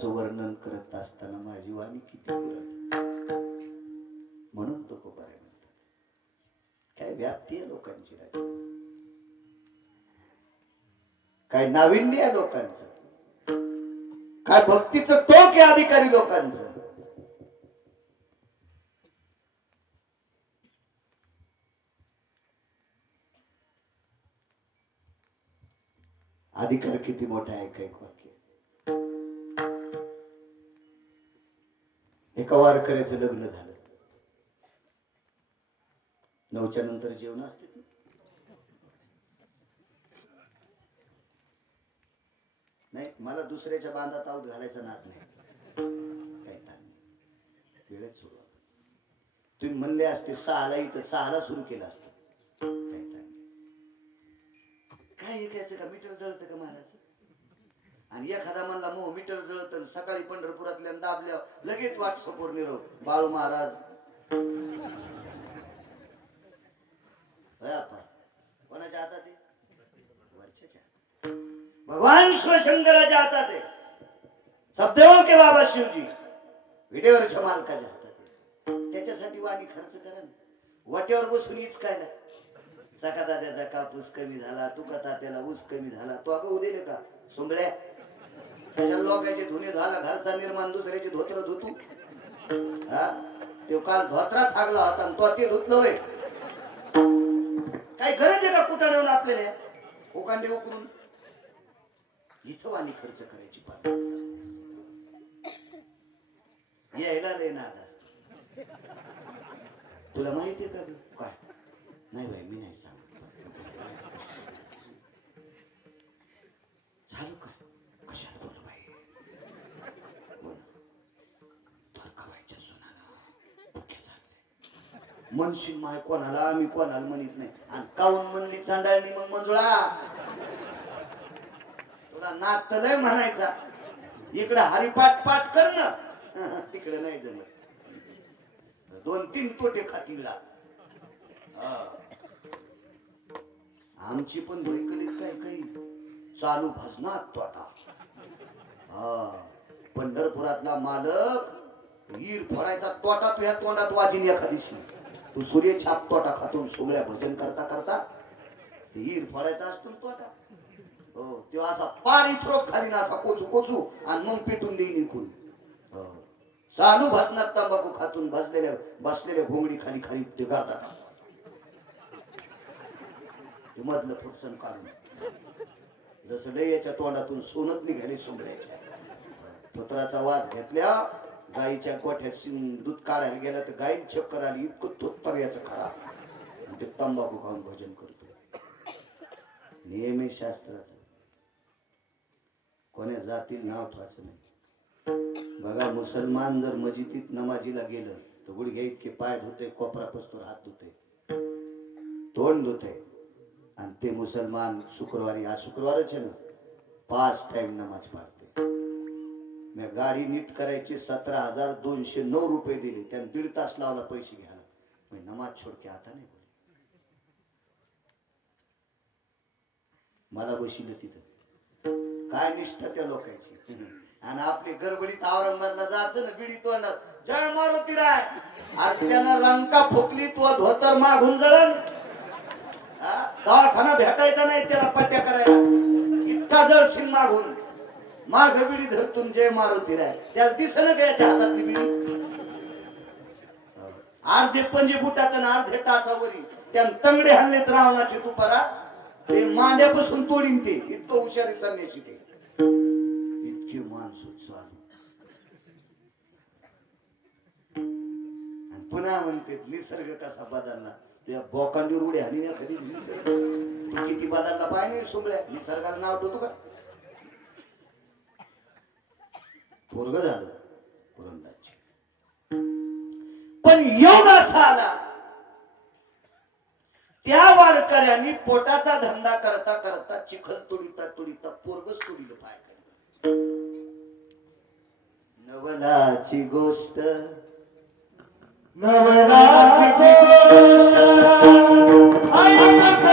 लोकांचं वर्णन करत असताना माझी वाणी किती म्हणून तो तुकोबाराय म्हणतात काय व्याप्ती आहे लोकांची, काय नाविन्य आहे लोकांचं, काय भक्तीचं टोक आहे अधिकारी लोकांचं. अधिकार किती मोठा आहे. काही वाक्य एका वारकऱ्याचं लग्न झालं, 9च्या नंतर जेवण असते. नाही, मला दुसऱ्याच्या बांधात आऊत घालायचा नाद नाही. काय वेळेत सुरू तुम्ही म्हणले असते 6ला इथं 6ला सुरू केलं असतं. काय ऐकायचं का मीटर जळतं का महाराज? आणि एखादा म्हणला मो मीटर जळत सकाळी पंढरपुरातल्या दाबल्या लगेच व्हॉट्सअपवर निरोप बाळू महाराज. कोणाच्या हातात आहे? वरच्याच्या. भगवान शिवशंकराच्या हातात आहे. सब्देव के बाबा शिवजी विटेवरच्या मालकाच्या हातात आहे. त्याच्यासाठी वाणी खर्च करा ना. वाट्यावर बसून हीच काय ना सका दाद्याचा कापूस कमी झाला, तुका तात्याला ऊस कमी झाला, तो अगं उदेल का सोंगळ्या? त्याच्या लोकांचे धुणे झाला, घरचा निर्माण दुसऱ्याचे धोत्र धुतू. हा तो काल धोत्रा थागला होता आणि तो ते धुतलं होय. काय गरज आहे का कुठं नेऊन आपल्याला ओकांडे उकरून? इथं वाणी खर्च करायची पाहिजे. यायला लय नाद असतो. तुला माहितीये का काय? नाही बाई मी नाही सांगत. झालं काय? कशाला बोलू बाई? धरकावायच्या सोनाला बुके झाले. मनशील माय कोणाला, आम्ही कोणाला म्हणत नाही. आणि काऊन म्हणली चांडाळणी मग मंजुळा? तुला नाद तर लय म्हणायचा. इकडे हरिपाठ पाठ कर ना, तिकडे नाही जमत. 2-3 तोटे खातीला. आमची पण भयकलीत काय काही चालू भजनात तोटा. पंढरपुरातला मालक हीर फोडायचा तोटा तुझ्या तोंडात वाजिन एखादीशी. तू सूर्य छाप तोटा खातून सोगळ्या भजन करता करता हीर फोडायचा असतो तोटा. हो तो असा पाणी थ्रोक खाली ना असा कोचू कोचू आणि मग पेटून देईन इकून. चालू भजनात तंबाखू खातून बसलेल्या घोंगडी खाली खाली ते करतात. मधलं फुटसन काढून जसं लयाच्या तोंडातून सोनत निघाली सोंगड्याच्या. पुत्राचा वास घेतल्या गाईच्या गोठ्यात दूध काढायला गेला तर गाई चक्कर आली. इतकं थोत्तर याचं खरा आणि ते तंबाखू खाऊन भजन करतो. नेहमी शास्त्राचं कोण्या जातील नाव ठेवायचं नाही. बघा मुसलमान जर मस्जिदीत नमाजीला गेलं तर गुडघ्या इतके पाय धुते, कोपरा पसतोर हात धुते, तोंड धुते. आणि ते मुसलमान शुक्रवारी, आज शुक्रवारच आहे ना, 5 टाइम नमाज पाळते. मी गाडी नीट करायची 17,209 रुपये दिले. त्याने 1.5 तास लावला पैसे घ्यायला. मी नमाज छोडके आता नाही मला बशिलं तिथं. काय निष्ठा त्या लोकांची. आणि आपली गडबडीत औरंगाबादला जायचं ना बिडी तोंडात जय मारुती राय. अरे त्यानं रंका फुकली तू धोतर मागून जळण. दवाखाना भेटायचा नाही त्याला पट्ट्या करायला. इतका जळशील मागून माग बिडी धरतून जय मारुती राय. त्याला दिसणं का याच्या हातातली बिडी? अर्धे पंजे बुटात आणि अर्धे टाचावरी. त्यानं तंगडे हाणलेत रावणाची तुपारा. ते मांड्यापासून तोडीन ते. इतकं हुशारी संन्याशी ते. इतकी माणसं चालू. पुन्हा म्हणते निसर्ग कसा बदलला. तुझ्या बोकांडीवर उड्या आणि कधी तू किती बदलला पाय नाही सोबळ्या. निसर्गाला नाव ठेवतो का? पोरग झालं पुरंदाजी. पण योग असा आला त्या वारकऱ्यांनी पोटाचा धंदा करता करता चिखल तोडीता तोडीता पोरगच तोडीलं पाय. नवलाची गोष्ट नवलाची गोष्ट ऐकत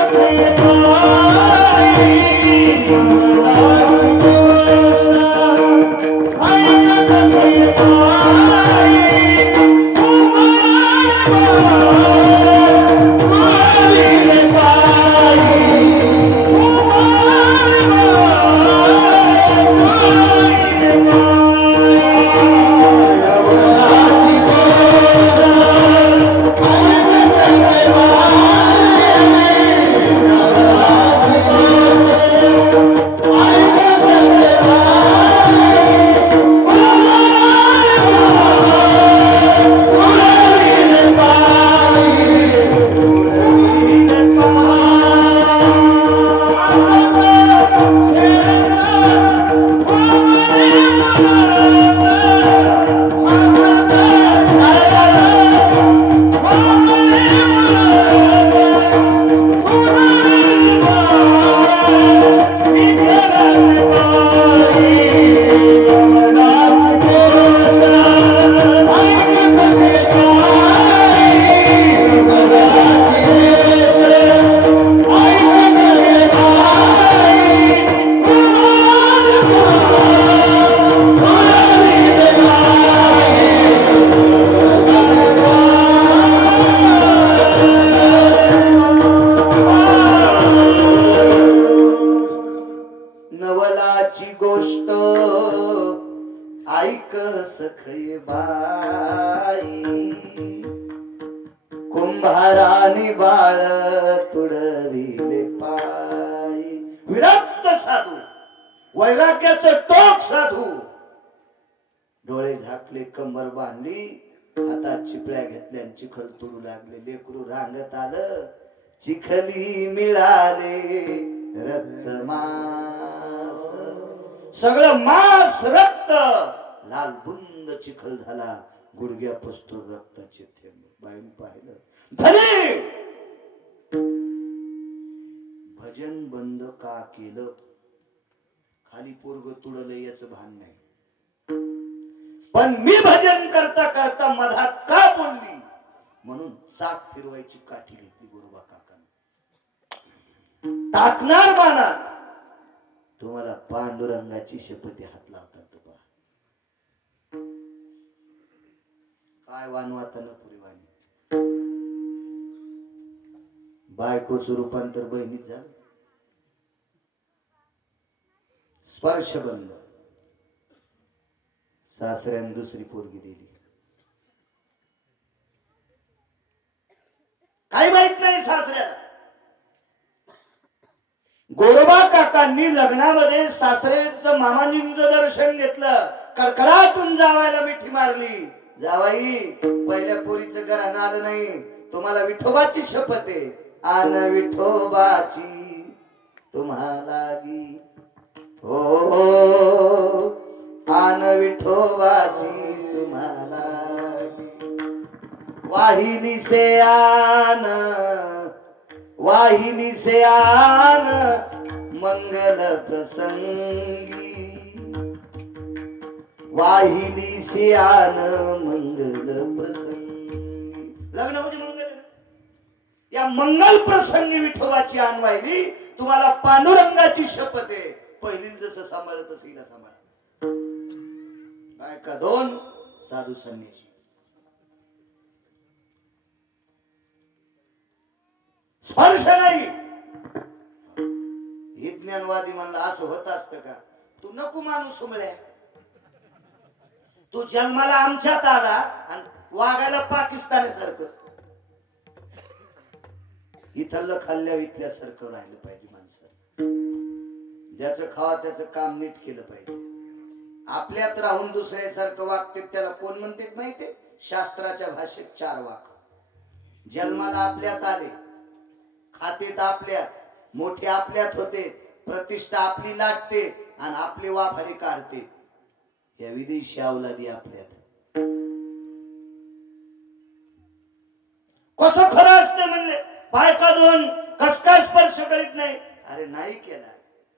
कुंभाराने बाळ तुडविले पायी. विरक्त साधू, वैराग्याचं टोक साधू, डोळे झाकले, कंबर बांधली, हातात चिपळ्या घेतल्या, चिखल तुडू लागले. लेकरू रांगत आलं, चिखली मिळाले रक्त मास. सगळं मांस रक्त, लाल बुंद चिखल झाला, गुडघ्या पसतो रक्ताचे थेंब. बाईन पाहिलं, धनी भजन बंद का केलं? खाली पोरग तुडलं याचं भान नाही, पण मी भजन करता करता मधात का बोलली म्हणून चाक फिरवायची काठी घेतली गुरुबा काकाने. टाकणार मानात, तुम्हाला पांडुरंगाची शपथी हात लावतात. काय वानवातन पुरीवाणी. बायकोचं रूपांतर बहिणीत झालं. स्पर्श बंद. सासऱ्याने दुसरी पोरगी दिली. काही माहित नाही सासऱ्याला. गोरोबा काकांनी लग्नामध्ये सासरेचं मामाजींचं दर्शन घेतलं. कडकडातून जावायला मिठी मारली. जावाई, पहिल्या पोरीचं घरानं आलं नाही, तुम्हाला विठोबाची शपथ आहे. आन विठोबाची तुम्हाला हो, आन विठोबाची तुम्हाला वाहिली से आन, वाहिली से आन मंगल प्रसंगी, वाहिली से आन मंगल प्रसंगी. लग्न म्हणजे मंगल. या मंगल प्रसंगी विठोबाची आन वाहिली. तुम्हाला पांडुरंगाची शपथ आहे. पहिली जसं सांभाळत तसं हिला सांभाळ. बायका दोन, साधू संन्यासी. स्पर्श नाही. हे ज्ञानवादी म्हणला असं होत असतं का? तू नको माणूस उमळ्या. तू जन्माला आमच्यात आला आणि वागायला पाकिस्तानासारखं. इथलं खाल्ल्या इथल्यासारखं राहिलं पाहिजे माणसं. ज्याचं खावा त्याचं काम नीट केलं पाहिजे. आपल्यात राहून दुसऱ्यासारखं वागते त्याला कोण म्हणते माहितीये? शास्त्राच्या भाषेत 4 वाक. जन्माला आपल्यात आले, खातेत आपल्यात, मोठे आपल्यात होते, प्रतिष्ठा आपली लाटते आणि आपले वाफारी काढते. या विदेशी अवलादी आपल्यात. कसं खरं असते म्हणले, बायका दोन कस काय स्पर्श करीत नाही? अरे नाही केला.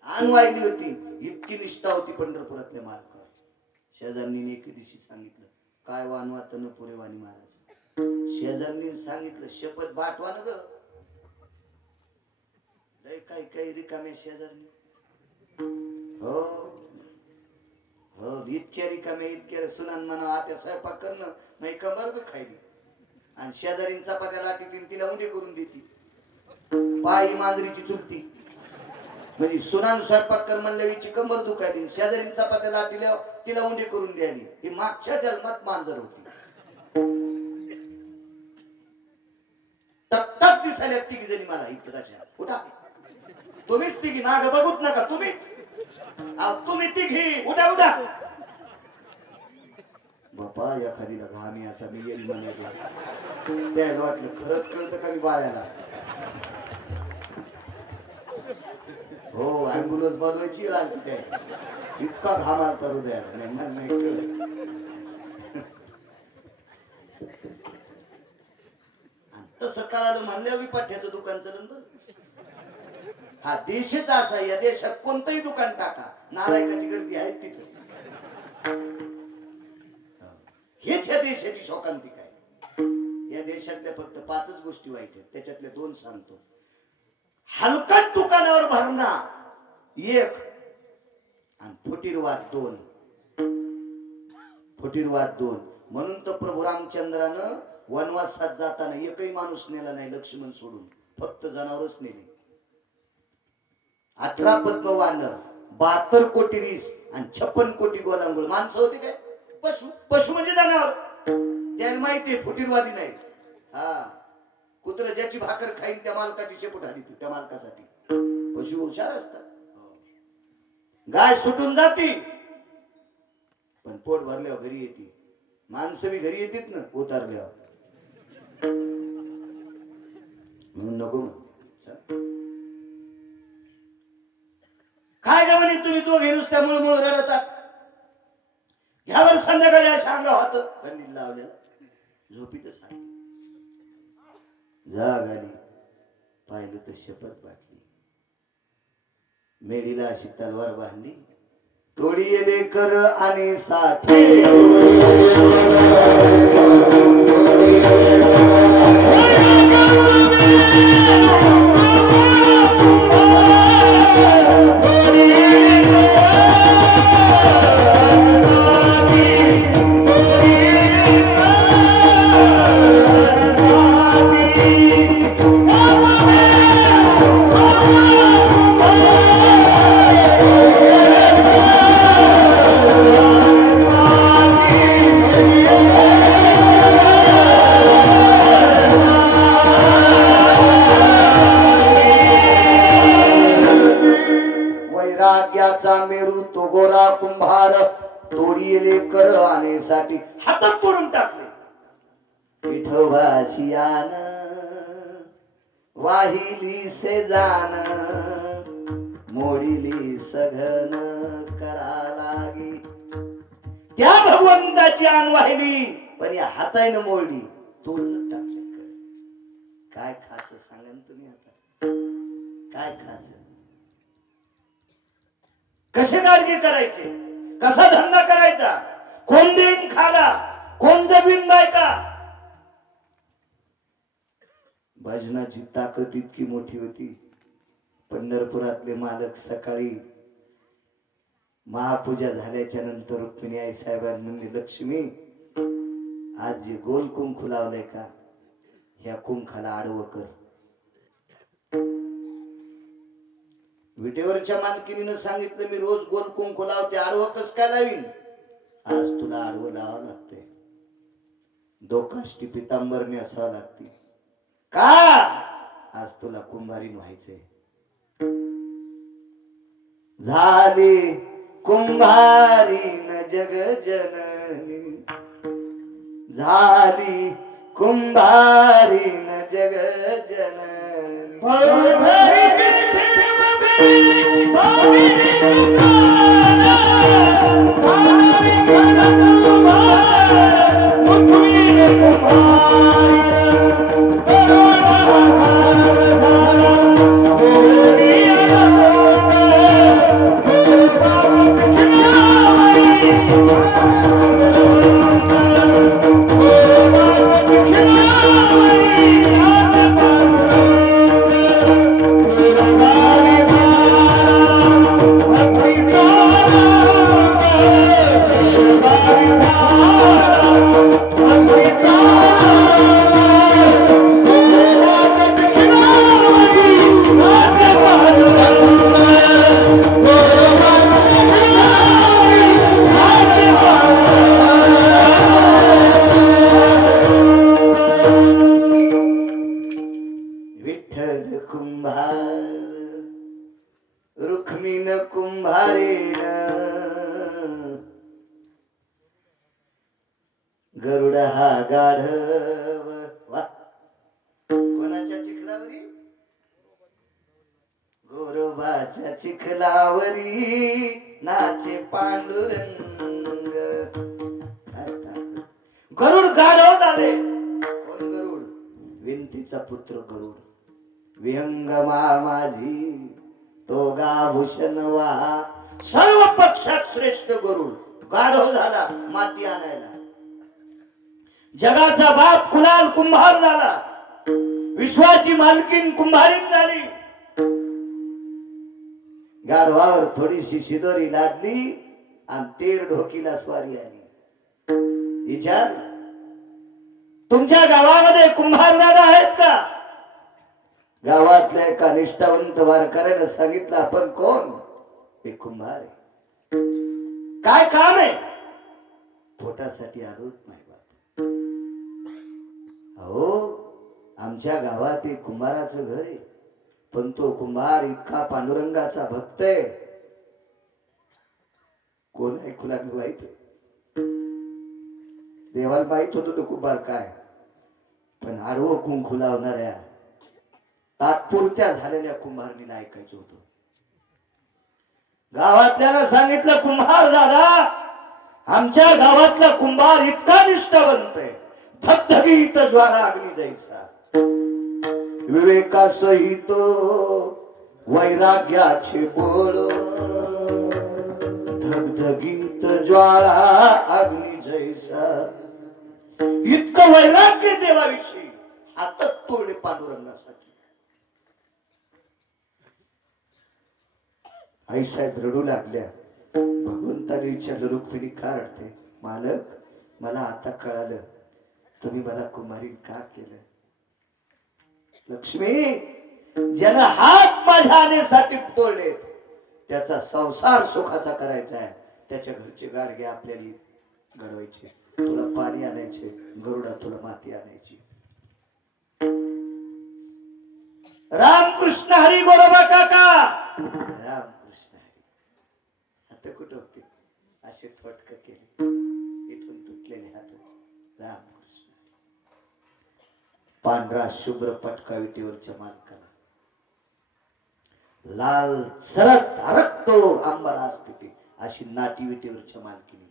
आण वाहिली होती, इतकी निष्ठा होती पंढरपुरातल्या मार्ग. शेजारणीने एके दिवशी सांगितलं, काय वानवात न पुरे वाणी महाराज. शेजारणीने सांगितलं, शपथ बाटवा न ग. लय काही काही रिकाम्या शेजारणी. हो हो, इतक्या रिकाम्या, इतक्या सुनान म्हणा आत्या स्वयंपाक करणं नाही कंबर खायली. आणि शेजारीन चपात्या लाटी तिला उंडी करून देती. पायी मांजरीची चुलती. म्हणजे सुनान स्वयंपाक कर म्हणल्याची कंबर दुखायली, शेजारीन चपात्या लाटील्या तिला उंडी करून द्यायली. ही मागच्या जन्मात मांजर होती. टकटक दिसायला तिघी जणी मला इतक्या. उठा, तुम्हीच तिघी, माग बघूच नका. तुम्हीच तुम्ही तिघी, उठा उठा. बापा एखादीला घामी असा मी येईल म्हणायला. त्याला वाटलं खरंच कळतं का मी बाळ्याला. हो, ऍम्ब्युलन्स बोलवायची लागली त्या. इतका घाम आलता हृदयाला. नाही तसं कळालं म्हणल्यावर पाठ्याचं दुकान चलन बरं. हा देशच असा, या देशात कोणतंही दुकान टाका, नालायकाची गर्दी आहे तिथं. हेच या देशाची शोकांतिक आहे. या देशातल्या फक्त 5च गोष्टी वाईट आहेत, त्याच्यातल्या 2 सांगतो. हलकट दुकानावर भरणा 1 आणि फुटीरवाद 2. फुटीरवाद 2. म्हणून तर प्रभू रामचंद्रानं वनवासात जाताना एकही माणूस नेला नाही लक्ष्मण सोडून, फक्त जनावरच नेली. 18 पद्म वानर, 72 कोटी रीस आणि 56 कोटी गोलांगुळ. माणसं होती काय? पशु पशु म्हणजे जनावर. त्याला माहितीये फुटीरवादी नाही. हा, कुत्र ज्याची भाकर खाईन त्या मालकाची शेपूट आली त्या मालकासाठी. पशु हुशार असतात. गाय सुटून जाती पण पोट भरल्यावर घरी येते. माणसं बी घरी येतात ना उतरल्यावर. म्हणून नको काय ग म्हणे तुम्ही दोघे नुसत्या मुळमुळ रडतात. घ्यावर संध्याकाळी अशा अंगावर होत कंदील लावलेला झोपीतच आहे. जाग आली पाहिलं तर शपथ वाटली. मेडीला अशी तलवार बांधली. तोडी येले कर आणि साठी मेरू तो गोरा कुंभार तोडीले कर आणेसाठी हातात तोडून टाकले. विठोबाची आन वाहिली से जान मोडीली सघन करा लागी. त्या भगवंताची आन वाहिली पण या हाताने मोडली तोडून टाकले. काय खायचं सांगा तुम्ही आता. काय खायचं, कसे गाडगे करायचे, कसा धंदा करायचा, कोण देईन खाला, कोण जमीन बायका. भजनाची ताकद इतकी मोठी होती. पंढरपुरातले मालक सकाळी महापूजा झाल्याच्या नंतर रुक्मिणी आई साहेबांनी म्हणले, लक्ष्मी आज जे गोल कुंकू लावलंय का ह्या कुंखाला आडवं कर. विटेवरच्या मालकिनीनं सांगितलं मी रोज गोल कुंकू लावते, आडवं कस काय लावीन. आज तुला आडवं लावावं लागतंय. दोकाष्टी पितांबरने असावं लागते का आज तुला कुंभारीन व्हायचंय. झाले कुंभारीन जग जननी झाली कुंभारीन जग जननी. गरुड हा गाढव कोणाच्या चिखलावरी, गोरोबाच्या चिखलावरी नाचे पांडुरंग. गरुड गाढव झाले. कोण गरुड? विंतीचा पुत्र गरुड. विहंगमा माझी तो गाभूषण वा. सर्व पक्षात श्रेष्ठ गरुड गाढव झाला माती आणायला. जगाचा बाप कुलाल कुंभार झाला. विश्वाची मालकीन कुंभारीन झाली. गाढवावर थोडीशी शिदोरी लादली आणि तेर ढोकीला स्वारी आली. विचार, तुमच्या गावामध्ये कुंभार दादा आहेत का? गावातल्या एका निष्ठावंत वारकऱ्यानं सांगितलं आपण कोण? ते कुंभार आहे. काय काम आहे? पोटासाठी आलोच नाही बाप. अहो आमच्या गावात एक कुंभाराचं घर आहे, पण तो कुंभार इतका पांडुरंगाचा भक्त आहे, कोण ऐकू लागलं माहित? देवाला माहित होत तो कुंभार काय, पण आडवं कुंकू लावणाऱ्या तात्पुरत्या झालेल्या कुंभारणीला ऐकायचं होतं. गावातल्याला सांगितलं, कुंभार दादा, आमच्या गावातला कुंभार इतका निष्ठावंत आहे, धगधगीत ज्वाळा अग्नी जैसा, विवेकासहित वैराग्याचे बोल, धगधगीत ज्वाळा अग्नी जैसा, इतकं वैराग्य देवाविषयी, हातात तोडले पांडुरंगासाठी. आई साहेब रडू लागल्या. भगवंताने विचारलं, रुक्मिणी का रडते? मालक, मला आता कळालं तुम्ही मला कुमारी का केलं. लक्ष्मी, ज्यानं हात माझ्या आणण्यासाठी तोडले, त्याचा संसार सुखाचा करायचा आहे, त्याच्या घरचे गाडगे आपल्याला घडवायचे, तुला पाणी आणायचे, गरुडा तुला माती आणायची. रामकृष्ण हरी गोरोबा काका, रामकृष्ण हरी. आता कुठं होते? असे थोटक केले, इथून तुटलेले हात. रामकृष्ण. पांढरा शुभ्र पटका विटीवरच्या मालकाला, लाल सरत अरक्तो अंबरा स्थिती अशी नाटी विटीवरच्या मालकीला,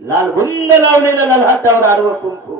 लाल गुंद लावलेल्या ललाटावर आडवं कुंकू,